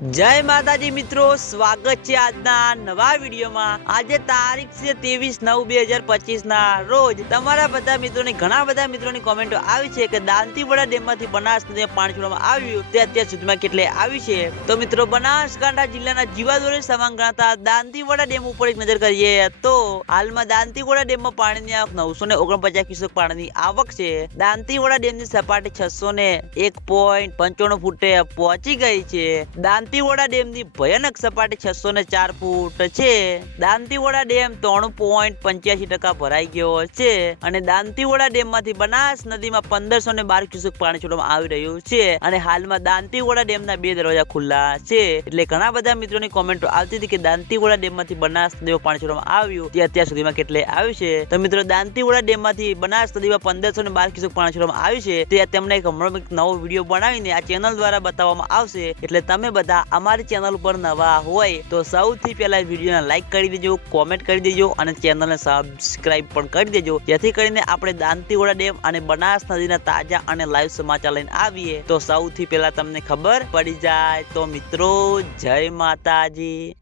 જય માતાજી મિત્રો, સ્વાગત છે આજના નવા વિડીયોમાં. આજે તારીખ છે ત્રેવીસ નવ બે હજાર પચીસ ના રોજ તમારા બધા મિત્રોની, ઘણા બધા મિત્રોની કોમેન્ટો આવી છે કે દાંતીવાડા ડેમમાંથી બનાસ નદીમાં પાણી છોડવામાં આવ્યું તે અત્યાર સુધીમાં કેટલે આવી છે? તો મિત્રો, બનાસકાંઠા જિલ્લાના જીવાદોરી સમાન ગણાતા દાંતીવાડા ડેમ ઉપર એક નજર કરીએ તો હાલમાં દાંતીવાડા ડેમમાં પાણીની આવક નવસો ને ઓગણપચાસ ક્યુસેક પાણીની આવક છે. દાંતીવાડા ડેમની સપાટી છસો ને એક પોઈન્ટ પંચાણું ફૂટે પહોંચી ગઈ છે. દાંતીવાડા ડેમની ભયાનક સપાટી છસો ને ચાર ફૂટ છે. દાંતીવોડા ડેમ ત્રણ પોઈન્ટ પંચ્યાસી ટકા ભરાઈ ગયો છે અને દાંતીવાડા ડેમમાંથી બનાસ નદીમાં પંદરસો ને બાર ક્યુસેક પાણી છોડવામાં આવી રહ્યું છે અને હાલમાં દાંતીવાડા ડેમના બે દરવાજા ખુલ્લા છે. એટલે ઘણા બધા મિત્રોની કોમેન્ટો આવતી હતી કે દાંતીવાડા ડેમમાંથી બનાસ નદીમાં પાણી છોડવામાં આવ્યું. તે અત્યાર સુધીમાં કેટલે આવ્યું છે? તો મિત્રો, દાંતીવાડા ડેમમાંથી બનાસ નદીમાં પંદરસો ને બાર ક્યુસેક પાણી છોડવામાં આવ્યું છે. તે તેમને એક હમણાં નવો વીડિયો બનાવીને આ ચેનલ દ્વારા બતાવવામાં આવશે. એટલે તમે બધા અમારી ચેનલ ઉપર નવા હોય તો સૌથી પહેલા વિડીયોને લાઈક કરી દેજો કોમેન્ટ કરી દેજો અને ચેનલને સબસ્ક્રાઇબ પણ કરી દેજો. જેથી કરીને આપણે દાંતીવાડા ડેમ અને બનાસ નદીના તાજા અને લાઈવ સમાચાર લઈને આવીએ તો સૌથી પહેલા તમને ખબર પડી જાય. તો મિત્રો, જય માતાજી.